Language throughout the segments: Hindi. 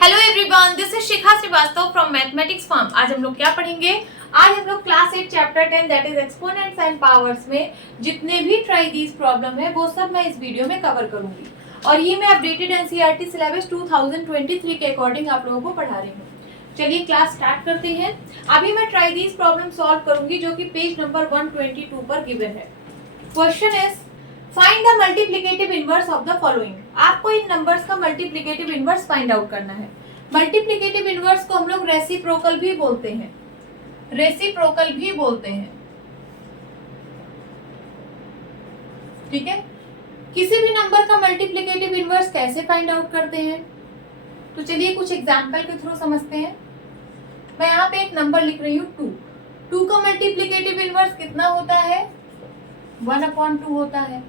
Hello everyone, this is Shikha Srivastava from mathematics form. आज हम लोग क्या पढ़ेंगे? आज हम लोग class 8 chapter 10 that is exponents and powers में जितने भी ट्राई दीज प्रॉब्लम है वो सब मैं इस वीडियो में कवर करूंगी और ये मैं अपडेटेड एनसीईआरटी सिलेबस 2023 के अकॉर्डिंग आप लोगों को पढ़ा रही हूँ। चलिए क्लास स्टार्ट करते हैं। अभी मैं ट्राई दीज प्रॉब्लम सॉल्व करूंगी जो कि पेज नंबर 122 पर गिवन है। Question is find the multiplicative inverse of the following. आपको इन नंबर्स का मल्टीप्लिकेटिव इनवर्स फाइंड आउट करना है। मल्टीप्लिकेटिव इनवर्स को हम लोग रेसिप्रोकल भी बोलते हैं, रेसिप्रोकल भी बोलते हैं। ठीक है, किसी भी नंबर का मल्टीप्लिकेटिव इनवर्स कैसे फाइंड आउट करते हैं तो चलिए कुछ एग्जांपल के थ्रू समझते हैं। मैं यहाँ पे एक नंबर लिख रही हूँ 2। 2 का मल्टीप्लिकेटिव इनवर्स कितना होता है? 1/2 होता है।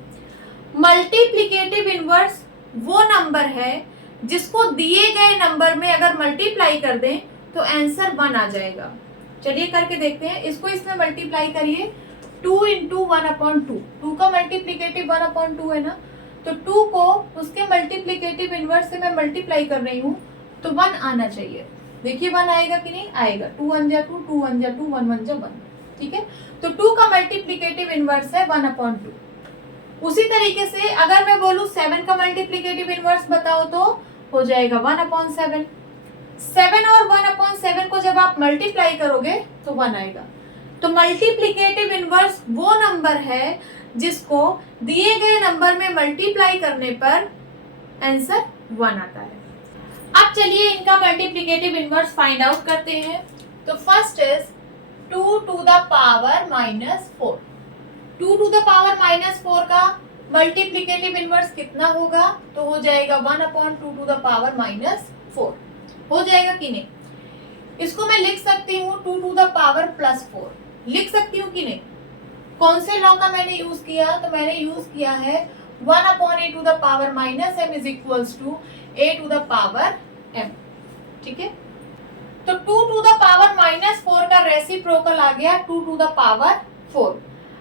मल्टीप्लिकेटिव इनवर्स वो नंबर है जिसको दिए गए नंबर में अगर मल्टीप्लाई कर दें तो आंसर 1 आ जाएगा। चलिए करके देखते हैं। इसको इसमें मल्टीप्लाई करिए 2 × 1/2। 2 का मल्टीप्लिकेटिव 1/2 है ना, तो 2 को उसके मल्टीप्लिकेटिव इनवर्स से मैं मल्टीप्लाई कर रही हूँ तो 1 आना चाहिए। देखिए 1 आएगा कि नहीं आएगा। 2 1 जा 2, 2 1 जा 2, 1 1 जा 1। ठीक है, तो 2 का मल्टीप्लिकेटिव इनवर्स है 1/2। उसी तरीके से अगर मैं बोलूं 7 का मल्टीप्लिकेटिव इनवर्स बताओ तो हो जाएगा 1/7। 7 और 1/7 को जब आप मल्टीप्लाई करोगे तो 1 आएगा। तो मल्टीप्लिकेटिव इनवर्स वो नंबर है जिसको दिए गए नंबर में मल्टीप्लाई करने पर आंसर 1 आता है। अब चलिए इनका मल्टीप्लिकेटिव इनवर्स फाइंड आउट करते हैं। तो first is 2 to the power -4। 2 to the power -4 का मल्टीप्लिकेटिव इनवर्स कितना होगा तो हो जाएगा 1/2 to the power -4। हो जाएगा कि नहीं? इसको मैं लिख सकती हूँ 2 to the power +4। लिख सकती हूँ कि नहीं? कौन से लॉ का मैंने यूज किया? तो मैंने यूज किया है 1/a to the power -m is equals to a to the power m। ठीक है, तो 2 to the power -4 का रेसिप्रोकल आ गया 2 to the power 4।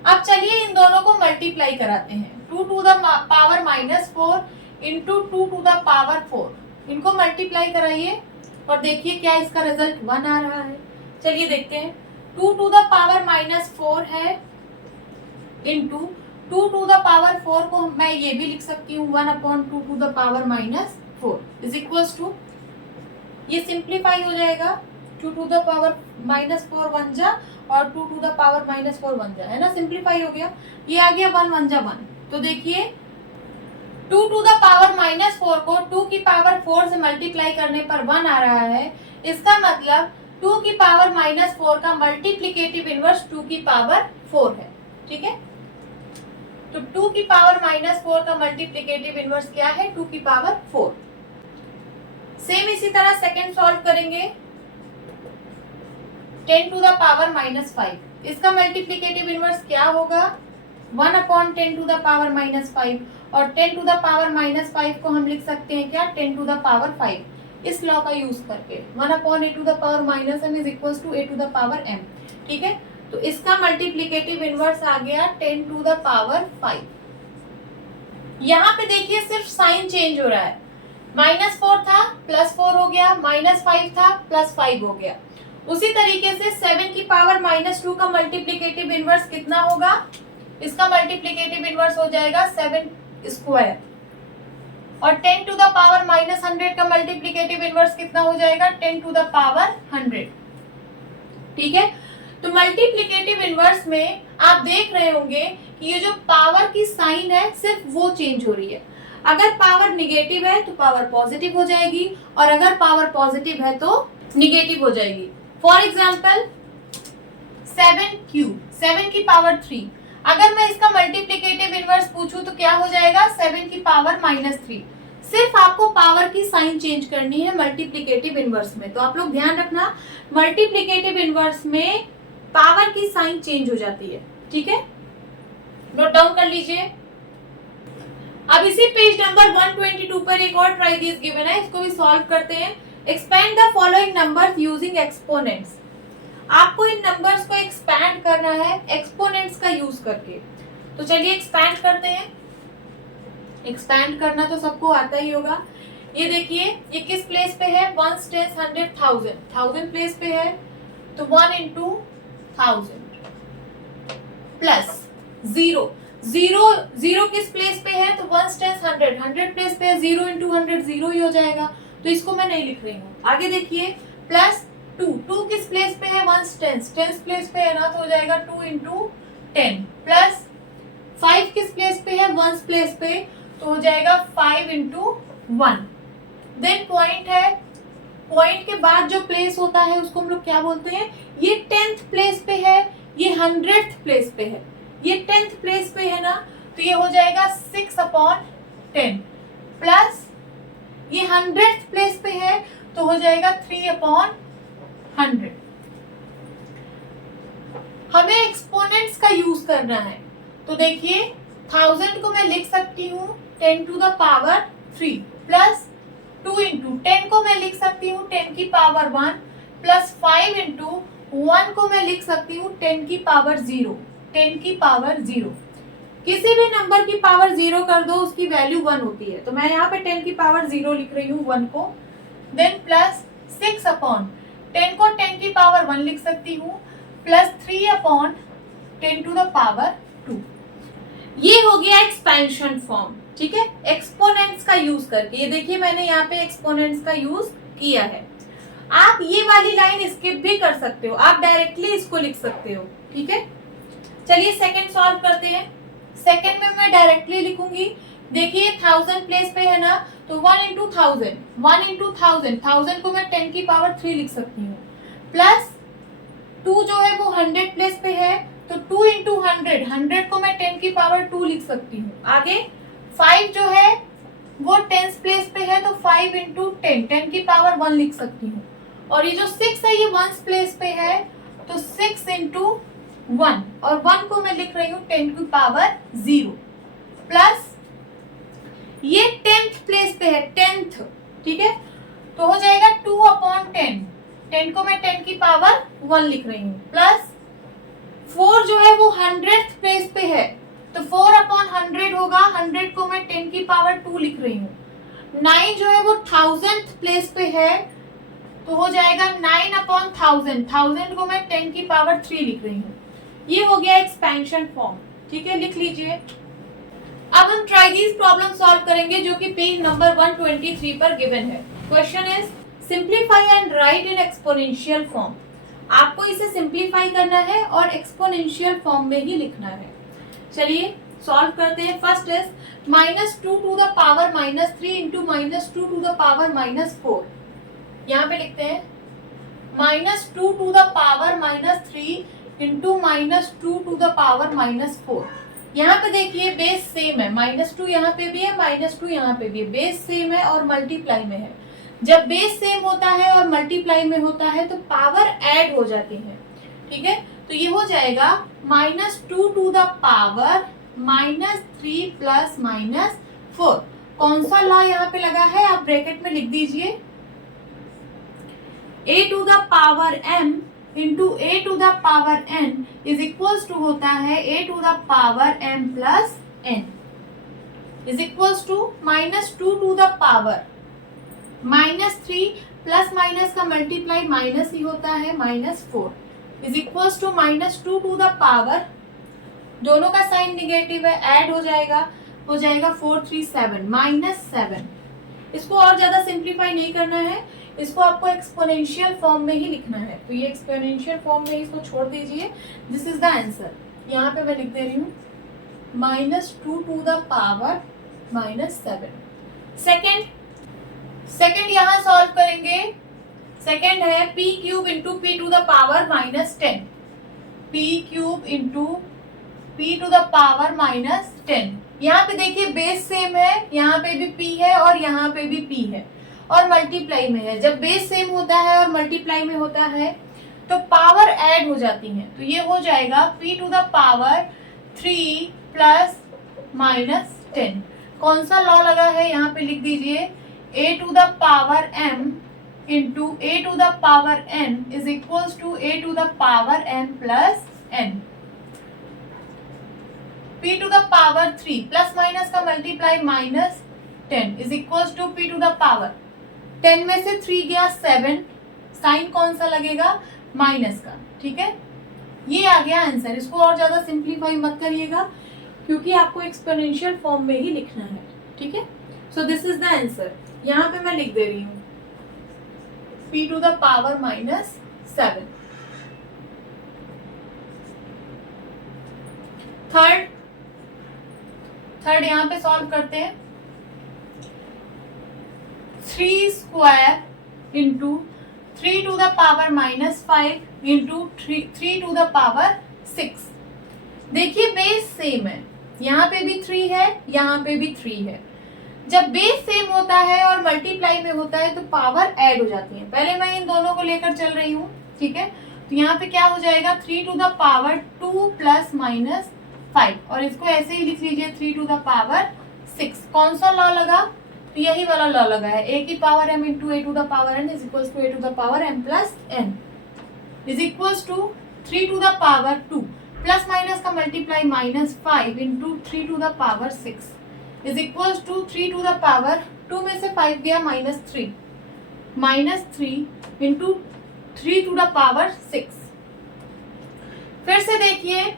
अब चलिए इन दोनों को मल्टीप्लाई कराते हैं। 2 to the power -4 into 2 to the power 4, इनको मल्टीप्लाई कराइए और देखिए क्या इसका रिजल्ट 1 आ रहा है। चलिए देखते हैं। 2 to the power -4 है इंटू 2 to the power 4 को मैं ये भी लिख सकती हूँ 1/2 to the power -4 is equals to, ये सिंप्लीफाई हो जाएगा 2 to the power -4 1 जा और 2 to the power -4 1 जा, है ना, सिंप्लीफाई हो गया। ये आ गया 1 1 जा 1। तो देखिए 2 to the power -4 को 2 की पावर 4 से मल्टीप्लाई करने पर 1 आ रहा है। इसका मतलब 2 की पावर -4 का मल्टीप्लिकेटिव इनवर्स 2 की पावर 4 है। ठीक है, तो 2 की पावर -4 का मल्टीप्लिकेटिव इनवर्स क्या है? 2 की पावर 4। सेम इसी तरह सेकंड सॉल्व करेंगे 10 to the power -5। इसका मल्टीप्लिकेटिव इनवर्स क्या होगा? 1/10 to the power -5 और 10 to the power -5 को हम लिख सकते हैं क्या? 10 to the power 5। इस लॉ का यूज करके 1/a to the power -m is equals to a to the power m। ठीक है, तो इसका मल्टीप्लिकेटिव इनवर्स आ गया 10 to the power 5। यहाँ पे देखिए सिर्फ साइन चेंज हो रहा है। -4 था +4 हो गया, -5 था +5 हो गया। उसी तरीके से 7 की पावर -2 का मल्टीप्लिकेटिव इनवर्स कितना होगा? इसका मल्टीप्लिकेटिव इनवर्स हो जाएगा 7 स्क्वायर और 10 to the power -100 का मल्टीप्लिकेटिव इनवर्स कितना हो जाएगा? 10 to the power 100। ठीक है, तो मल्टीप्लिकेटिव इनवर्स में आप देख रहे होंगे कि ये जो पावर की साइन है सिर्फ वो चेंज हो रही है। अगर पावर निगेटिव है तो पावर पॉजिटिव हो जाएगी और अगर पावर पॉजिटिव है तो निगेटिव हो जाएगी। फॉर एग्जाम्पल 7 की पावर 3, अगर मैं इसका मल्टीप्लिकेटिव इनवर्स पूछूं तो क्या हो जाएगा? 7 की पावर -3। सिर्फ आपको पावर की साइन चेंज करनी है मल्टीप्लिकेटिव इनवर्स में। तो आप लोग ध्यान रखना मल्टीप्लिकेटिव इनवर्स में पावर की साइन चेंज हो जाती है। ठीक है, नोट डाउन कर लीजिए। अब इसी पेज नंबर 122 पर एक और ट्राई दिस गिवन है, इसको भी सॉल्व करते हैं। Expand the following numbers using exponents. आपको इन नंबर्स को एक्सपैंड करना है एक्सपोनेंट्स का यूज करके। तो चलिए एक्सपैंड करते हैं। एक्सपैंड करना तो सबको आता ही होगा। ये देखिए ये किस प्लेस पे है ones tens hundred thousand, thousand place पे है तो 1 into 1000 plus zero, zero zero किस प्लेस पे है तो ones tens hundred, hundred place पे है, 0 into 100 जीरो ही हो जाएगा, तो इसको मैं नहीं लिख रही हूँ। आगे देखिए प्लस टू, टू किस प्लेस पे है वंस टेंस, टेंस प्लेस पे है ना तो हो जाएगा 2 into 10 प्लस 5 किस प्लेस पे है वंस प्लेस पे तो हो जाएगा 5 into 1। देन पॉइंट है, पॉइंट के बाद जो प्लेस होता है उसको हम लोग क्या बोलते हैं, ये 10th प्लेस पे है, ये 100th प्लेस पे है, ये 10th प्लेस पे है ना तो ये हो जाएगा 6/10 प्लस ये 100th प्लेस पे है तो हो जाएगा 3/100। हमें एक्सपोनेंट्स का यूज करना है तो देखिए 1000 को मैं लिख सकती हूँ 10 to the power 3 plus 2 into 10 को मैं लिख सकती हूँ 10 की पावर 1 प्लस 5 into 1 को मैं लिख सकती हूँ 10 की पावर 0, 10 की पावर 0। किसी भी नंबर की पावर 0 कर दो उसकी वैल्यू 1 होती है, तो मैं यहाँ पे 10 की पावर 0 लिख रही हूँ 1 को। देन प्लस 6/10 को 10 की पावर 1 लिख सकती हूँ प्लस 3/10 to the power 2। ये हो गया एक्सपेंशन फॉर्म, ठीक है, एक्सपोनेंट्स का यूज करके। ये देखिए मैंने यहाँ पे एक्सपोनेंट्स का यूज किया है। आप ये वाली लाइन स्किप भी कर सकते हो, आप डायरेक्टली इसको लिख सकते हो, ठीक है। चलिए सेकंड सॉल्व करते हैं। सेकंड में मैं डायरेक्टली लिखूंगी, देखिए 1000 प्लेस पे है ना तो 1 into 1000, 1 into 1000, 1000 को मैं 10 की पावर 3 लिख सकती हूँ प्लस 2 जो है वो 100 प्लेस पे है तो 2 into 100, 100 को मैं 10 की पावर 2 लिख सकती हूँ। आगे 5 जो है वो 10th प्लेस पे है तो 5 into 10, 10 की पावर 1 लिख सकती हूँ। और ये जो 6 है ये 1st प्लेस पे है तो 6 into 1 और 1 को मैं लिख रही हूँ 10 की पावर 0 प्लस ये 10th प्लेस पे है 10th, ठीक है, तो हो जाएगा 2/10, 10 को मैं 10 की पावर 1 लिख रही हूँ प्लस 4 जो है वो 100th प्लेस पे है तो 4/100 होगा, 100 को मैं 10 की पावर 2 लिख रही हूँ। 9 जो है वो 1000th प्लेस पे है तो हो जाएगा 9/1000, 1000 को मैं 10 की पावर 3 लिख रही हूँ। ये हो गया एक्सपेंशन फॉर्म, ठीक है, लिख लीजिए। अब हम ट्राइजीज प्रॉब्लम सॉल्व करेंगे जो कि पेज नंबर 123 पर गिवन है। Question is simplify and right in exponential form. आपको इसे सिंप्लीफाई करना है और एक्सपोनेंशियल फॉर्म में ही लिखना है। चलिए सॉल्व करते हैं। First is -2 to the power -3 into -2 to the power -4। यहाँ पे लिखते हैं -2 to the power -3 into -2 to the power -4। यहाँ पे देखिए बेस सेम है, -2 यहाँ पे भी है, -2 यहाँ पे भी है, बेस सेम है और मल्टीप्लाई में है। जब बेस सेम होता है और मल्टीप्लाई में होता है तो पावर ऐड हो जाती है, ठीक है। तो ये हो जाएगा -2 to the power -3 प्लस -4। कौन सा लॉ यहाँ पे लगा है आप ब्रैकेट में लिख दीजिए, a to the power m into a to the power n is equals to होता है a to the power m plus n is equals to -2 to the power -3 plus minus का मल्टीप्लाई माइनस ही होता है -4 is equals to -2 to the power, दोनों का साइन निगेटिव है, ऐड हो जाएगा 437 -7। इसको और ज्यादा सिंप्लीफाई नहीं करना है, इसको आपको एक्सपोनेंशियल फॉर्म में ही लिखना है। तो ये एक्सपोनेंशियल फॉर्म में इसको छोड़ दीजिए, दिस इज द आंसर। यहाँ पे मैं लिख दे रही हूँ -2 to the power -7। सेकेंड यहाँ सॉल्व करेंगे। सेकेंड है p³ into p to the power -10, p³ into p to the power -10। यहाँ पे देखिए बेस सेम है, यहाँ पे भी p है और यहाँ पे भी p है और मल्टीप्लाई में है। जब बेस सेम होता है और मल्टीप्लाई में होता है तो पावर ऐड हो जाती है, तो ये हो जाएगा p to the power 3 plus -10। कौन सा लॉ लगा है यहाँ पे लिख दीजिए, a to the power m into a to the power n is equals to a to the power n plus n। p to the power 3 plus minus का multiply -10 is equals to p to the power 10 में से 3 गया 7, साइन कौन सा लगेगा, माइनस का, ठीक है। ये आ गया आंसर। इसको और ज्यादा सिंप्लीफाई मत करिएगा क्योंकि आपको एक्सपोनेंशियल फॉर्म में ही लिखना है, ठीक है। So this is the answer. यहाँ पे मैं लिख दे रही हूँ p to the power -7। Third यहाँ पे सॉल्व करते हैं। 3 square into 3 to the power -5 into 3 to the power 6। देखिए बेस सेम है, यहाँ पे भी 3 है, यहाँ पे भी 3 है। जब बेस सेम होता है और मल्टीप्लाई में होता है तो पावर ऐड हो जाती है। पहले मैं इन दोनों को लेकर चल रही हूँ, ठीक है। तो यहाँ पे क्या हो जाएगा, 3 to the power 2 plus minus 5, और इसको ऐसे ही लिख लीजिए 3 टू द पावर 6। कौन सा लॉ लगा, तो यही वाला लॉ लगा है, a की power m into a to the power n is equals to a to the power m plus n is equals to 3 to the power 2 plus minus का multiply -5 into 3 to the power 6 is equals to 3 to the power 2 में से 5 गया -3 इंटू 3 टू द पावर 6। फिर से देखिए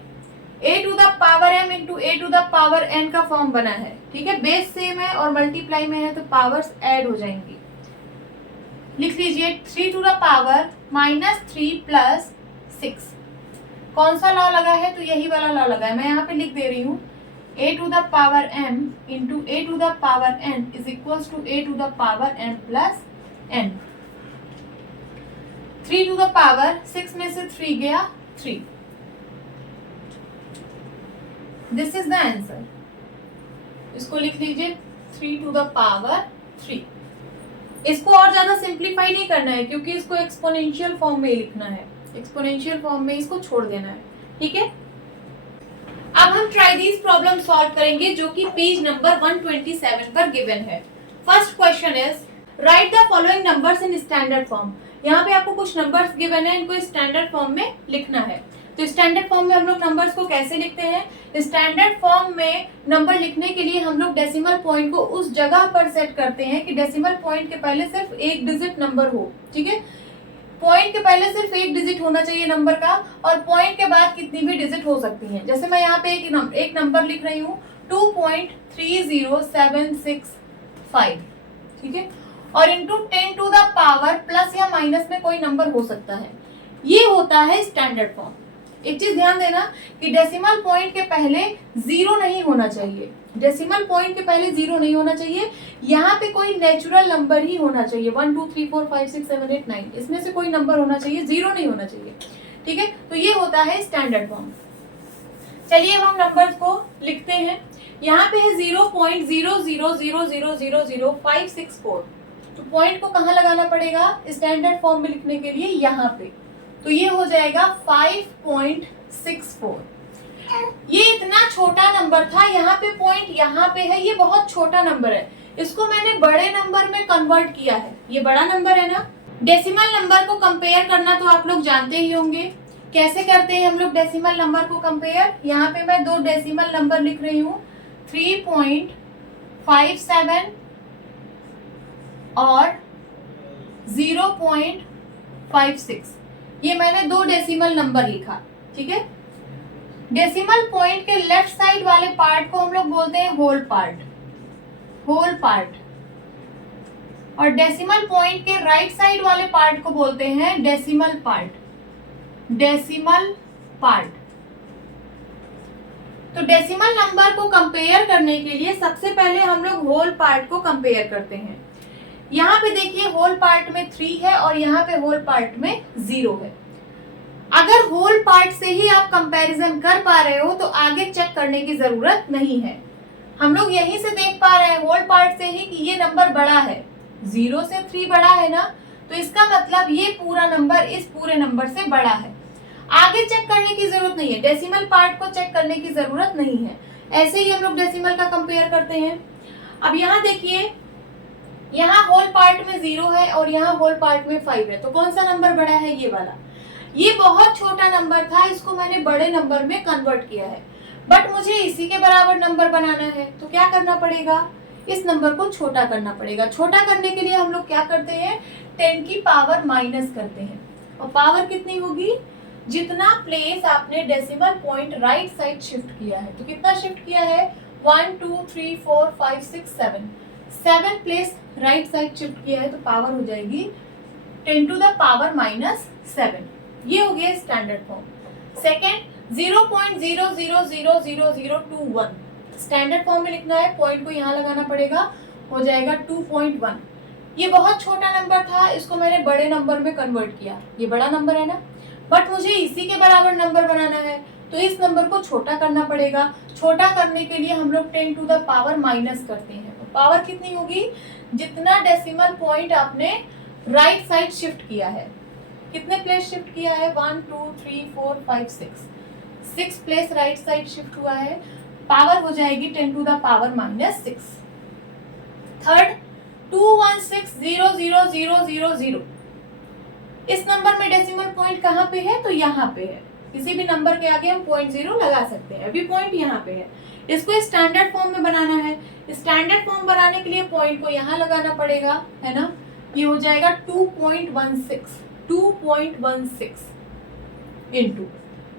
a to the power m into a to the power n का फॉर्म बना है, ठीक है। बेस सेम है और मल्टीप्लाई में है तो पावर्स ऐड हो जाएंगी। लिख लीजिए 3 टू द पावर -3 प्लस 6। कौन सा लॉ लगा है, तो यही वाला लॉ लगा है। मैं यहाँ पे लिख दे रही हूँ a to the power m into a to the power n is equals to a to the power m plus n। 3 to the power 6 में से 3 गया 3। This is the answer. इसको लिख लीजिए 3 टू द पावर 3। इसको और ज्यादा सिंप्लीफाई नहीं करना है क्योंकि इसको एक्सपोनेंशियल फॉर्म में लिखना है, एक्सपोनेंशियल फॉर्म में इसको छोड़ देना है, ठीक है। अब हम ट्राई दीज प्रॉब्लम सॉल्व करेंगे जो कि पेज नंबर 127 पर गिवन है। First question is right the following numbers in standard form. यहाँ पे आपको कुछ नंबर्स गिवन है, इनको स्टैंडर्ड फॉर्म में लिखना है। तो स्टैंडर्ड फॉर्म में हम लोग नंबर्स को कैसे लिखते हैं, स्टैंडर्ड फॉर्म में नंबर लिखने के लिए हम लोग डेसिमल पॉइंट को उस जगह पर सेट करते हैं कि डेसिमल पॉइंट के पहले सिर्फ एक डिजिट नंबर हो, ठीक है। पॉइंट के पहले सिर्फ एक डिजिट होना चाहिए नंबर का, और पॉइंट के बाद कितनी भी डिजिट हो सकती हैं। जैसे मैं यहाँ पे एक नंबर लिख रही हूँ 2.30765, ठीक है, और into 10 to the power plus या माइनस में कोई नंबर हो सकता है। ये होता है स्टैंडर्ड फॉर्म। एक चीज ध्यान देना कि डेसिमल पॉइंट के पहले जीरो नहीं होना चाहिए, डेसिमल पॉइंट के पहले जीरो नहीं होना चाहिए। यहाँ पे कोई नेचुरल नंबर ही होना चाहिए, 1 2 3 4 5 6 7 8 9, इसमें से कोई नंबर होना चाहिए, जीरो नहीं होना चाहिए, ठीक है। तो ये होता है स्टैंडर्ड फॉर्म। चलिए हम नंबर्स को लिखते हैं। यहाँ पे है 0.000000564, तो पॉइंट को कहाँ लगाना पड़ेगा स्टैंडर्ड फॉर्म में लिखने के लिए, यहाँ पे। तो ये हो जाएगा 5.64। ये इतना छोटा नंबर था, यहाँ पे पॉइंट यहाँ पे है, ये बहुत छोटा नंबर है, इसको मैंने बड़े नंबर में कन्वर्ट किया है। ये बड़ा नंबर है ना। डेसिमल नंबर को कंपेयर करना तो आप लोग जानते ही होंगे, कैसे करते हैं हम लोग डेसिमल नंबर को कंपेयर। यहाँ पे मैं दो डेसिमल नंबर लिख रही हूँ, 3.57 और 0.56। ये मैंने दो डेसिमल नंबर लिखा, ठीक है। डेसिमल पॉइंट के लेफ्ट साइड वाले पार्ट को हम लोग बोलते हैं होल पार्ट, होल पार्ट, और डेसिमल पॉइंट के राइट साइड वाले पार्ट को बोलते हैं डेसिमल पार्ट, डेसिमल पार्ट। तो डेसिमल नंबर को कंपेयर करने के लिए सबसे पहले हम लोग होल पार्ट को कंपेयर करते हैं। यहाँ पे देखिए होल पार्ट में 3 है और यहाँ पे होल पार्ट में 0 है। अगर होल पार्ट से ही आप कंपैरिजन कर पा रहे हो तो आगे चेक करने की जरूरत नहीं है। हम लोग यहीं से देख पा रहे हैं होल पार्ट से ही कि ये नंबर बड़ा है, 0 से 3 बड़ा है ना, तो इसका मतलब ये पूरा नंबर इस पूरे नंबर से बड़ा है। आगे चेक करने की जरूरत नहीं है, डेसिमल पार्ट को चेक करने की जरूरत नहीं है। ऐसे ही हम लोग डेसिमल का कंपेयर करते हैं। अब यहाँ देखिए, यहाँ होल पार्ट में 0 है और यहाँ होल पार्ट में 5 है, तो कौन सा नंबर बड़ा है, ये वाला। ये बहुत छोटा नंबर था, इसको मैंने बड़े नंबर में कन्वर्ट किया है, बट मुझे इसी के बराबर नंबर बनाना है, तो क्या करना पड़ेगा, इस नंबर को छोटा करना पड़ेगा। छोटा करने के लिए हम लोग क्या करते हैं, 10 की पावर माइनस करते हैं। और पावर कितनी होगी, जितना प्लेस आपने decimal point right side shift किया है। तो कितना शिफ्ट किया है, 1 2 3 4 5 6 7 प्लेस राइट साइड शिफ्ट किया है, तो पावर हो जाएगी 10 टू द पावर माइनस 7। ये हो गया standard form. Second 0.00000021 standard form में लिखना है, पॉइंट को यहाँ लगाना पड़ेगा, हो जाएगा 2.1। ये बहुत छोटा नंबर था, इसको मैंने बड़े नंबर में कन्वर्ट किया। ये बड़ा नंबर है ना, बट मुझे इसी के बराबर नंबर बनाना है, तो इस नंबर को छोटा करना पड़ेगा। छोटा करने के लिए हम लोग 10 टू द पावर माइनस करते हैं। तो पावर कितनी होगी, जितना डेसिमल पॉइंट आपने राइट साइड शिफ्ट किया है। कितने प्लेस शिफ्ट किया है, 1 2 3 4 5 6 प्लेस राइट साइड शिफ्ट हुआ है, पावर हो जाएगी 10 to the power minus 6। Third 2160000। इस नंबर में डेसिमल पॉइंट कहाँ पे है, तो यहाँ पे है। किसी भी नंबर के आगे हम 0.0 लगा सकते हैं, अभी पॉइंट यहाँ पे है। इसको स्टैंडर्ड फॉर्म में बनाना है। स्टैंडर्ड फॉर्म बनाने के लिए पॉइंट को यहाँ लगाना पड़ेगा, है ना। ये हो जाएगा 2.16 इंटू,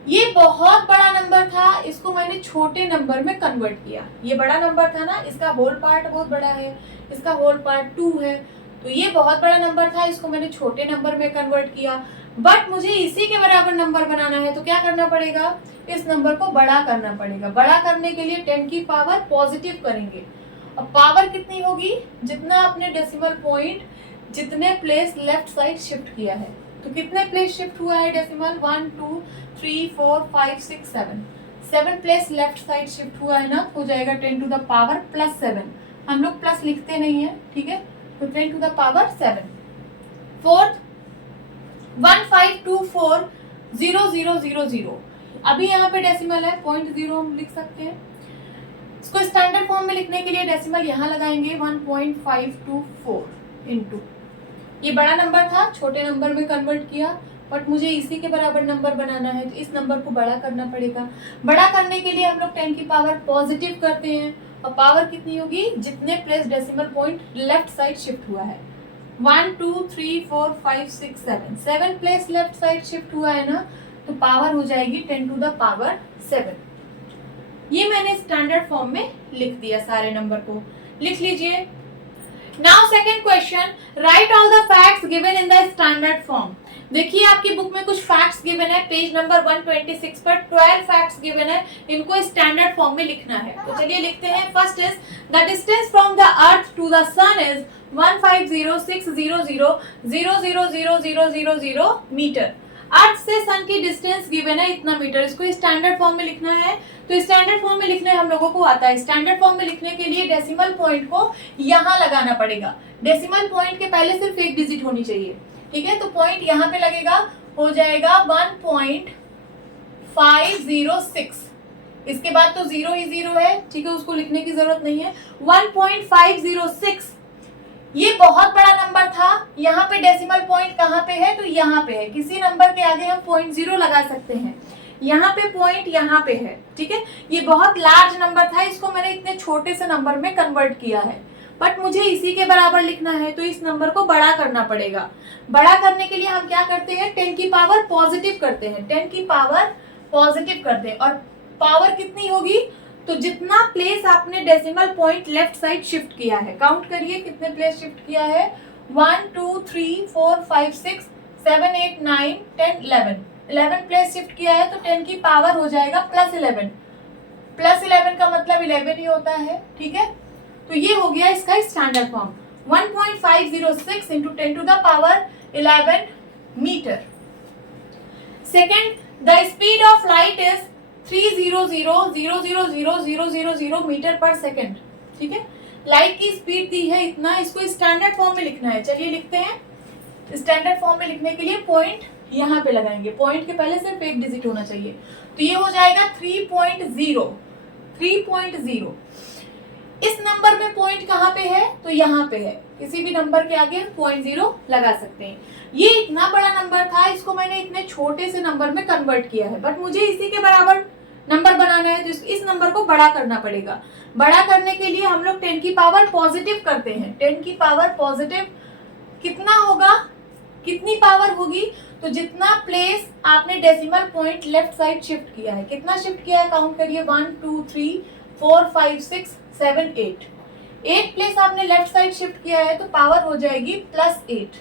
ये बहुत बड़ा नंबर था, इसको मैंने छोटे नंबर में कन्वर्ट किया। ये बड़ा नंबर था ना, इसका होल पार्ट बहुत बड़ा है, इसका होल पार्ट 2 है, तो ये बहुत बड़ा नंबर था, इसको मैंने छोटे नंबर में कन्वर्ट किया। बट मुझे इसी के बराबर नंबर बनाना है, तो क्या करना पड़ेगा, इस नंबर को बड़ा करना पड़ेगा। बड़ा करने के लिए 10 की पावर पॉजिटिव करेंगे। अब पावर कितनी होगी, जितना आपने डेसिमल पॉइंट जितने प्लेस लेफ्ट साइड शिफ्ट किया है। तो कितने प्लेस शिफ्ट हुआ है decimal, 1 2 3 4 5 6 7 place left side shift हुआ है ना, हो जाएगा 10 टू द पावर प्लस 7। हम लोग प्लस लिखते नहीं है, ठीक है, तो 10 टू द पावर 7। फोर्थ 15240000। अभी यहाँ पे डेसिमल है, 0.0 हम लिख सकते हैं। इसको स्टैंडर्ड फॉर्म में लिखने के लिए डेसिमल यहाँ लगाएंगे, 1.524 इंटू, ये बड़ा नंबर था, छोटे नंबर में कन्वर्ट किया, बट मुझे इसी के बराबर नंबर बनाना है, तो इस नंबर को बड़ा करना पड़ेगा। बड़ा करने के लिए हम लोग 10 की पावर पॉजिटिव करते हैं, और पावर कितनी होगी, जितने place decimal point left side shift हुआ है। 1 2 3 4 5 6 7 प्लेस लेफ्ट साइड शिफ्ट हुआ है ना, तो पावर हो जाएगी 10 टू द पावर 7। ये मैंने स्टैंडर्ड फॉर्म में लिख दिया, सारे नंबर को लिख लीजिए। Now second question, right all the facts given in the standard form. देखिए आपकी बुक में कुछ फैक्ट्स गिवन है, पेज नंबर 126 पर 12 फैक्ट्स गिवन है, इनको स्टैंडर्ड फॉर्म में लिखना है। तो चलिए लिखते हैं। First is the distance from the earth to the sun is 150,600,000,000 metre. Earth से सन की डिस्टेंस गिवन है इतना मीटर, इसको स्टैंडर्ड फॉर्म में लिखना है। तो स्टैंडर्ड फॉर्म में लिखने हम लोगों को आता है। स्टैंडर्ड फॉर्म में लिखने के लिए डेसिमल पॉइंट को यहाँ लगाना पड़ेगा। डेसिमल पॉइंट के पहले सिर्फ एक डिजिट होनी चाहिए, ठीक है, तो पॉइंट यहाँ पे लगेगा, हो जाएगा 1.506। इसके बाद तो 0 ही 0 है, ठीक है, उसको लिखने की जरूरत नहीं है। 1.506 ये बहुत बड़ा नंबर था। यहाँ पे डेसिमल पॉइंट कहाँ पे है, तो यहाँ पे है। किसी नंबर के आगे हम 0.0 लगा सकते हैं, यहाँ पे पॉइंट यहाँ पे है, ठीक है। ये बहुत लार्ज नंबर था, इसको मैंने इतने छोटे से नंबर में कन्वर्ट किया है, बट मुझे इसी के बराबर लिखना है, तो इस नंबर को बड़ा करना पड़ेगा। बड़ा करने के लिए हम क्या करते हैं, 10 की पावर पॉजिटिव करते हैं, 10 की पावर पॉजिटिव करते हैं। और पावर कितनी होगी, तो जितना प्लेस आपने decimal point left side shift किया है, काउंट करिए कितने प्लेस शिफ्ट किया है, 1 2 3 4 5 6 7 8 9 10 11 प्लेस शिफ्ट किया है, तो 10 की पावर हो जाएगा प्लस 11। प्लस 11 का मतलब 11 ही होता है, ठीक है। तो ये हो गया इसका standard form, 1.506 into 10 to the power 11 metre. Second, the speed of light is 300,000,000 metre per second, ठीक है। लाइट की स्पीड दी है इतना, इसको स्टैंडर्ड फॉर्म में लिखना है। चलिए लिखते हैं। स्टैंडर्ड फॉर्म में लिखने के लिए पॉइंट यहाँ पे लगाएंगे, पॉइंट के पहले सिर्फ एक डिजिट होना चाहिए, तो ये हो जाएगा 3.0। इस नंबर में पॉइंट कहाँ पे है, तो यहाँ पे है। किसी भी नंबर के आगे हम 0.0 लगा सकते हैं। ये इतना बड़ा नंबर था, इसको मैंने इतने छोटे से नंबर में कन्वर्ट किया है, बट मुझे इसी के बराबर नंबर बनाना है तो इस नंबर को बड़ा करना पड़ेगा। बड़ा करने के लिए हम लोग 10 की पावर पॉजिटिव करते हैं। 10 की पावर पॉजिटिव कितना होगा, कितनी पावर होगी, तो जितना प्लेस आपने decimal point left side shift किया है, कितना शिफ्ट किया है काउंट करिए, 1 2 3 4 5 6 7 8। 8 प्लेस आपने लेफ्ट साइड शिफ्ट किया है तो पावर हो जाएगी +8।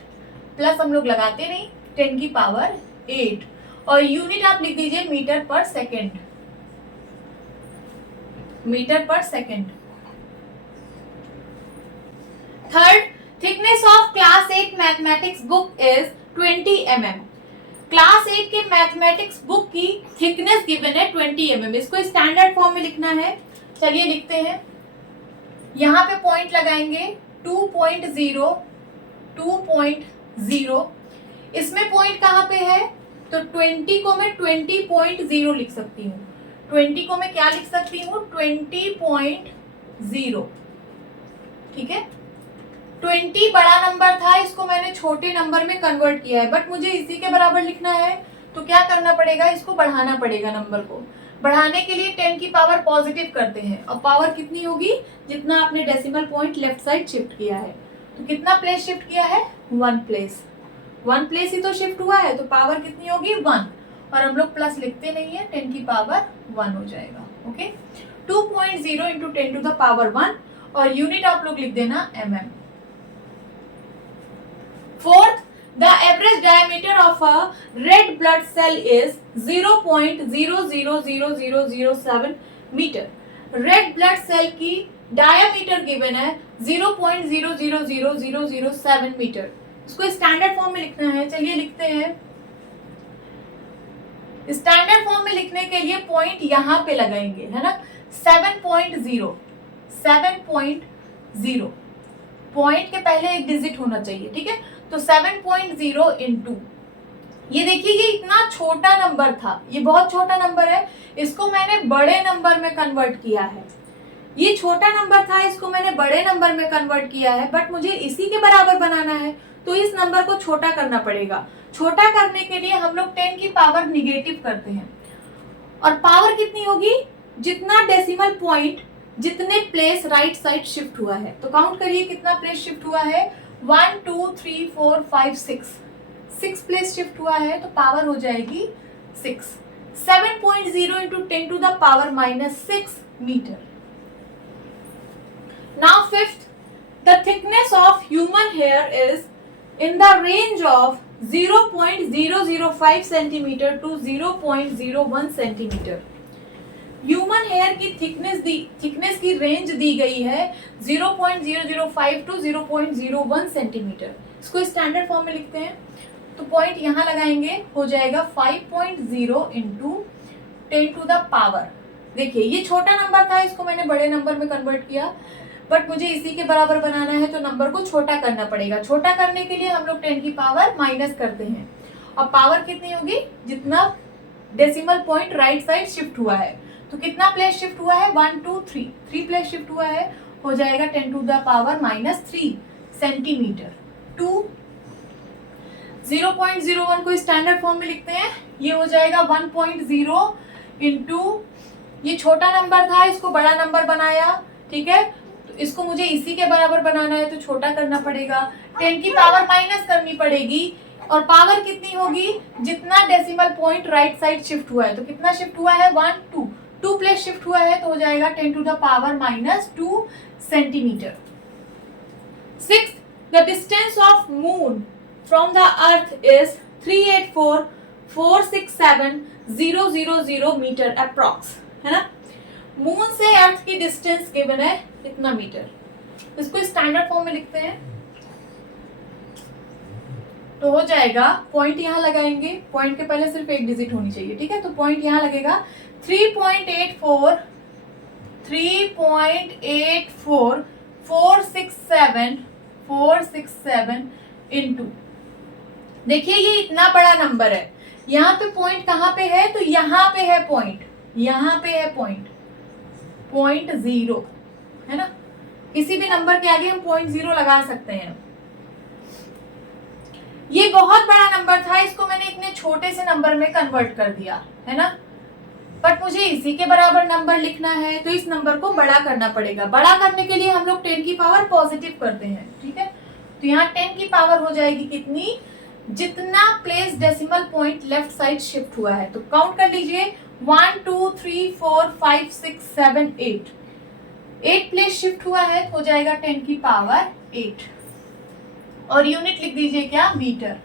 प्लस हम लोग लगाते नहीं, 10 की पावर 8। और यूनिट आप लिख दीजिए metre per second, metre per second. Third, thickness of class 8 mathematics book is 20 mm। Class 8 के मैथमेटिक्स बुक की थिकनेस गिवन है 20 mm। इसको स्टैंडर्ड फॉर्म में लिखना है, चलिए लिखते हैं। यहां पे पॉइंट लगाएंगे 2.0, 2.0। इसमें पॉइंट कहां पे है, तो 20 को मैं 20.0 लिख सकती हूँ। 20 को मैं क्या लिख सकती हूँ, 20.0। ठीक है, 20 बड़ा नंबर था, इसको मैंने छोटे नंबर में कन्वर्ट किया है, बट मुझे इसी के बराबर लिखना है तो क्या करना पड़ेगा, इसको बढ़ाना पड़ेगा। नंबर को बढ़ाने के लिए 10 की पावर पॉजिटिव करते हैं, और पावर कितनी होगी, जितना आपने decimal point left side shift किया है। तो कितना प्लेस शिफ्ट किया है, 1 प्लेस। 1 प्लेस ही तो शिफ्ट हुआ है, तो पावर कितनी होगी, 1। और हम लोग प्लस लिखते नहीं है, 10 की पावर 1 हो जाएगा। Okay, 2.0 into 10 to the power 1, और यूनिट आप लोग लिख देना mm। Fourth, the average diameter of a red blood cell is 0.000007 metre. Red blood cell की डायमीटर गिवन है 0.000007 मीटर। इसको स्टैंडर्ड फॉर्म में लिखना है, चलिए लिखते हैं। स्टैंडर्ड फॉर्म में लिखने के लिए पॉइंट यहां पे लगाएंगे, है ना, 7.0। 7.0 पॉइंट के पहले एक डिजिट होना चाहिए, ठीक है। तो 7.0 इंटू, ये देखिए ये इतना छोटा नंबर था, ये बहुत छोटा नंबर है, इसको मैंने बड़े नंबर में कन्वर्ट किया है। ये छोटा नंबर था, इसको मैंने बड़े नंबर में कन्वर्ट किया है, बट मुझे इसी के बराबर बनाना है तो इस नंबर को छोटा करना पड़ेगा। छोटा करने के लिए हम लोग 10 की पावर निगेटिव करते हैं, और पावर कितनी होगी, जितना डेसिमल पॉइंट, जितने प्लेस राइट साइड शिफ्ट हुआ है। तो काउंट करिए कितना प्लेस शिफ्ट हुआ है, 1 2 3 4 5 6 प्लेस शिफ्ट हुआ है, तो पावर हो जाएगी 6। 7.0 into 10 to the power -6 metre. Now fifth, the thickness of human hair is in the range of 0.005 centimeter to 0.01 centimeter। Human hair की थिकनेस की रेंज दी गई है 0.005 टू 0.01 सेंटीमीटर। इसको स्टैंडर्ड फॉर्म में लिखते हैं, तो पॉइंट यहां लगाएंगे, हो जाएगा 5.0 इंटू 10 टू द पावर। देखिए ये छोटा नंबर था, इसको मैंने बड़े नंबर में कन्वर्ट किया, बट मुझे इसी के बराबर बनाना है तो नंबर को छोटा करना पड़ेगा। छोटा करने के लिए हम लोग 10 की पावर माइनस करते हैं, और पावर कितनी होगी, जितना decimal point right side shift हुआ है। तो कितना प्लेस शिफ्ट हुआ है, 1 2 3 3 प्लेस शिफ्ट हुआ है, हो जाएगा 10 टू द पावर -3 सेंटीमीटर। 0.01 को स्टैंडर्ड फॉर्म में लिखते हैं, ये हो जाएगा 1.0 इंटू, ये छोटा नंबर था, इसको बड़ा नंबर बनाया, ठीक है, तो इसको मुझे इसी के बराबर बनाना है तो छोटा करना पड़ेगा। 10 की पावर माइनस करनी पड़ेगी, और पावर कितनी होगी, जितना decimal point right side shift हुआ है। तो कितना शिफ्ट हुआ है, 1 2 प्लेस शिफ्ट हुआ है, तो हो जाएगा 10 to the power -2 centimetre. 6th, the distance of moon from the earth is 384467000 metre approx, है ना। मून से अर्थ की डिस्टेंस गिवन है कितना मीटर, इसको स्टैंडर्ड फॉर्म में लिखते हैं, तो हो जाएगा, पॉइंट यहां लगाएंगे, पॉइंट के पहले सिर्फ एक डिजिट होनी चाहिए, ठीक है, तो पॉइंट यहां लगेगा 3.84467 इंटू, देखिए ये इतना बड़ा नंबर है, यहाँ पे पॉइंट कहाँ पे है, तो यहाँ पे है पॉइंट, यहाँ पे है पॉइंट 0.0, है ना। किसी भी नंबर के आगे हम 0.0 लगा सकते हैं। ये बहुत बड़ा नंबर था, इसको मैंने इतने छोटे से नंबर में कन्वर्ट कर दिया, है ना। बट मुझे इसी के बराबर नंबर लिखना है तो इस नंबर को बड़ा करना पड़ेगा। बड़ा करने के लिए हम लोग 10 की पावर पॉजिटिव करते हैं, ठीक है। तो यहाँ 10 की पावर हो जाएगी कितनी, जितना place decimal point left side shift हुआ है। तो काउंट कर लीजिए 1 2 3 4 5 6 7 8 प्लेस शिफ्ट हुआ है, तो हो जाएगा 10 की पावर 8 और यूनिट लिख दीजिए क्या, metre.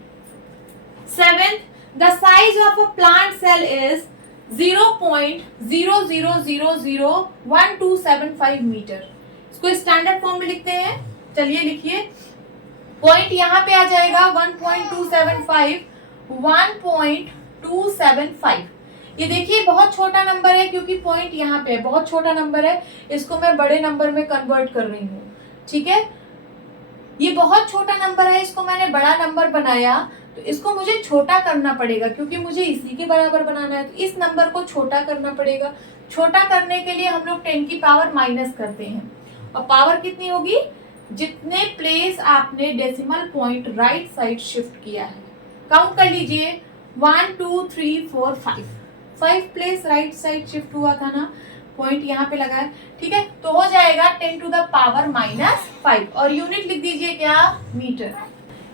7th, the size of a plant cell is 0.00001275 metre. इसको स्टैंडर्ड फॉर्म में लिखते हैं, चलिए लिखिए। पॉइंट यहाँ पे आ जाएगा 1.275 1.275। ये देखिए बहुत छोटा नंबर है क्योंकि पॉइंट यहाँ पे है, बहुत छोटा नंबर है, इसको मैं बड़े नंबर में कन्वर्ट कर रही हूँ, ठीक है। ये बहुत छोटा नंबर है, इसको मैंने बड़ा नंबर बनाया, तो इसको मुझे छोटा करना पड़ेगा क्योंकि मुझे इसी के बराबर बनाना है। तो इस नंबर को छोटा करना पड़ेगा। छोटा करने के लिए हम लोग 10 की पावर माइनस करते हैं और पावर कितनी होगी, जितने प्लेस आपने decimal point right side shift किया है। काउंट कर लीजिए 1 2 3 4 5 प्लेस राइट साइड शिफ्ट हुआ था ना, पॉइंट यहाँ पे लगा है, ठीक है। तो हो जाएगा 10 टू द पावर -5 और यूनिट लिख दीजिए क्या, metre.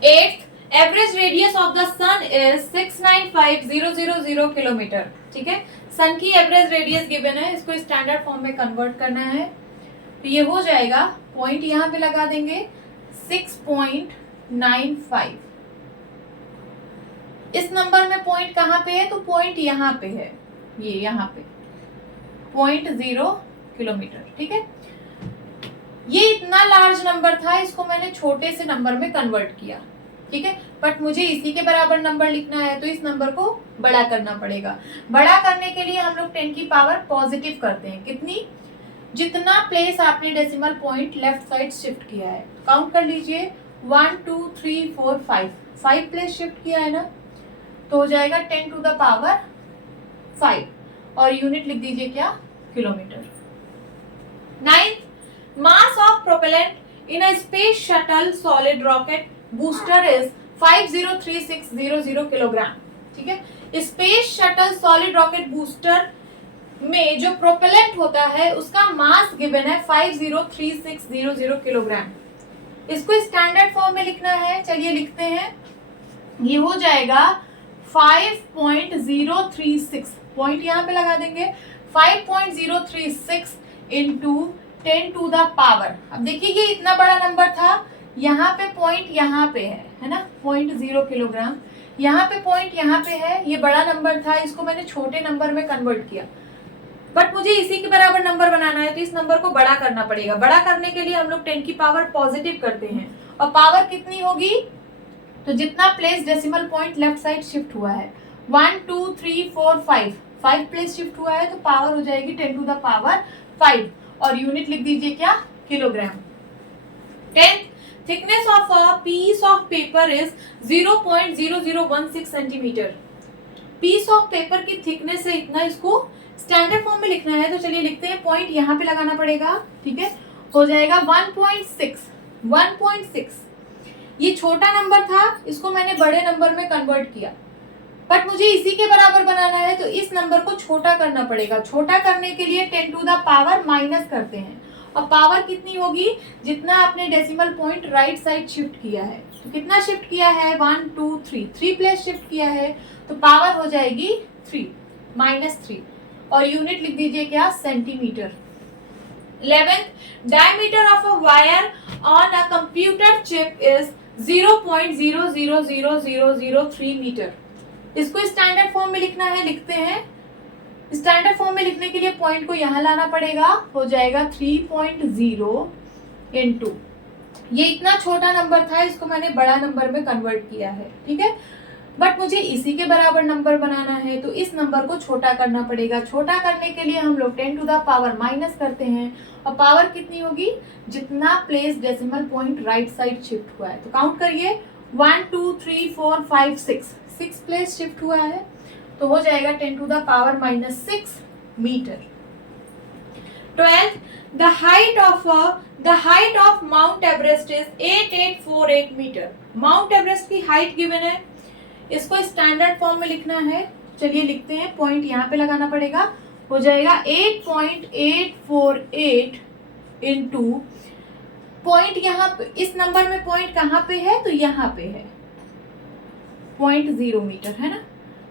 8th, average radius of the sun is 695000 kilometre, ठीक है। सन की एवरेज रेडियस गिवन है, इसको स्टैंडर्ड फॉर्म में कन्वर्ट करना है। तो ये हो जाएगा, पॉइंट यहाँ पे लगा देंगे 6.95। इस नंबर में पॉइंट कहाँ पे है, तो पॉइंट यहाँ पे है, ये यहाँ पे 0.0 किलोमीटर, ठीक है। ये इतना लार्ज नंबर था, इसको मैंने छोटे से नंबर में कन्वर्ट किया, ठीक है। बट मुझे इसी के बराबर नंबर लिखना है तो इस नंबर को बड़ा करना पड़ेगा। बड़ा करने के लिए हम लोग 10 की पावर पॉजिटिव करते हैं, कितनी, जितना प्लेस आपने decimal point left side shift किया है। काउंट कर लीजिए 1 2 3 4 5 प्लेस शिफ्ट किया है ना, तो हो जाएगा 10 टू द पावर 5 और यूनिट लिख दीजिए क्या, kilometre. 9th, mass of propellant in a space shuttle solid rocket booster is 503600 kilogram, ठीक है। Space shuttle solid rocket booster में जो प्रोपेलेंट होता है उसका मास गिवन है 503600 किलोग्राम। इसको स्टैंडर्ड फॉर्म में लिखना है, चलिए लिखते हैं। ये हो जाएगा 5.036, पॉइंट यहाँ पे लगा देंगे, 5.036 इंटू 10 टू द पावर। अब देखिए ये इतना बड़ा नंबर था, यहाँ पे पॉइंट यहाँ पे है ना, 0.0 किलोग्राम, यहाँ पे पॉइंट यहाँ पे है, ये बड़ा नंबर था, इसको मैंने छोटे नंबर में कन्वर्ट किया। बट मुझे इसी के बराबर नंबर बनाना है तो इस नंबर को बड़ा करना पड़ेगा। बड़ा करने के लिए हम लोग 10 की पावर पॉजिटिव करते हैं और पावर कितनी होगी, तो जितना place decimal point left side shift हुआ है 1 2 3 4 5 प्लेस शिफ्ट हुआ है, तो पावर हो जाएगी 10 टू द पावर 5 और यूनिट लिख दीजिए क्या, kilogram. 10th, thickness of a piece of paper is 0.0016 centimetre. Piece of paper की थिकनेस है इतना, इसको स्टैंडर्ड फॉर्म में लिखना है, तो चलिए लिखते हैं। पॉइंट यहाँ पे लगाना पड़ेगा, ठीक है। हो जाएगा 1.6। ये छोटा नंबर था, इसको मैंने बड़े नंबर में कन्वर्ट किया, बट मुझे इसी के बराबर बनाना है तो इस नंबर को छोटा करना पड़ेगा। छोटा करने के लिए 10 टू द पावर माइनस करते हैं और पावर कितनी होगी, जितना आपने decimal point right side shift किया है। तो कितना शिफ्ट किया है, 1 2 3 प्लेस शिफ्ट किया है, तो पावर हो जाएगी 3 -3 और यूनिट लिख दीजिए क्या, centimetre. 11th, diameter of a wire on a computer chip is 0.000003 metre. इसको स्टैंडर्ड फॉर्म में लिखना है, लिखते हैं। स्टैंडर्ड फॉर्म में लिखने के लिए पॉइंट को यहाँ लाना पड़ेगा, हो जाएगा 3.0 इंटू, ये इतना छोटा नंबर था, इसको मैंने बड़ा नंबर में कन्वर्ट किया है, ठीक है। बट मुझे इसी के बराबर नंबर बनाना है तो इस नंबर को छोटा करना पड़ेगा। छोटा करने के लिए हम लोग 10 टू द पावर माइनस करते हैं और पावर कितनी होगी, जितना place decimal point right side shift हुआ है। तो काउंट करिए 1 2 3 4 5 6 प्लेस शिफ्ट हुआ है, तो हो जाएगा 10 to the power -6 metre. 12th, the height of Mount Everest is 8848 metre. Mount Everest की हाइट गिवन है, इसको स्टैंडर्ड फॉर्म में लिखना है, चलिए लिखते हैं। पॉइंट यहाँ पे लगाना पड़ेगा हो जाएगा 8.848 इंटू पॉइंट, यहाँ पे इस नंबर में पॉइंट कहाँ पे है, तो यहाँ पे है 0.0 मीटर, है ना।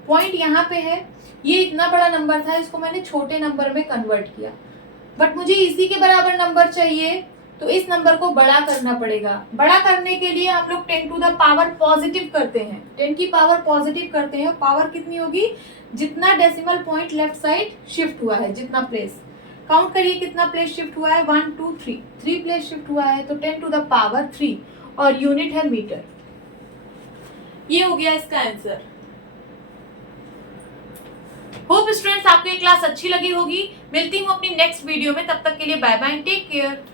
पॉइंट यहाँ पे है, ये इतना बड़ा नंबर था, इसको मैंने छोटे नंबर में कन्वर्ट किया, बट मुझे इसी के बराबर नंबर चाहिए, तो इस नंबर को बड़ा करना पड़ेगा। बड़ा करने के लिए हम लोग 10 टू द पावर पॉजिटिव करते हैं, 10 की पावर पॉजिटिव करते हैं। पावर कितनी होगी, जितना decimal point left side shift हुआ है, जितना प्लेस, काउंट करिए कितना प्लेस शिफ्ट हुआ है, 1 2 3, 3 प्लेस शिफ्ट हुआ है, तो 10 टू द पावर 3 और यूनिट है मीटर। ये हो गया इसका आंसर। होप स्टूडेंट्स आपको ये क्लास अच्छी लगी होगी। मिलती हूँ अपनी नेक्स्ट वीडियो में, तब तक के लिए बाय बाय, टेक केयर।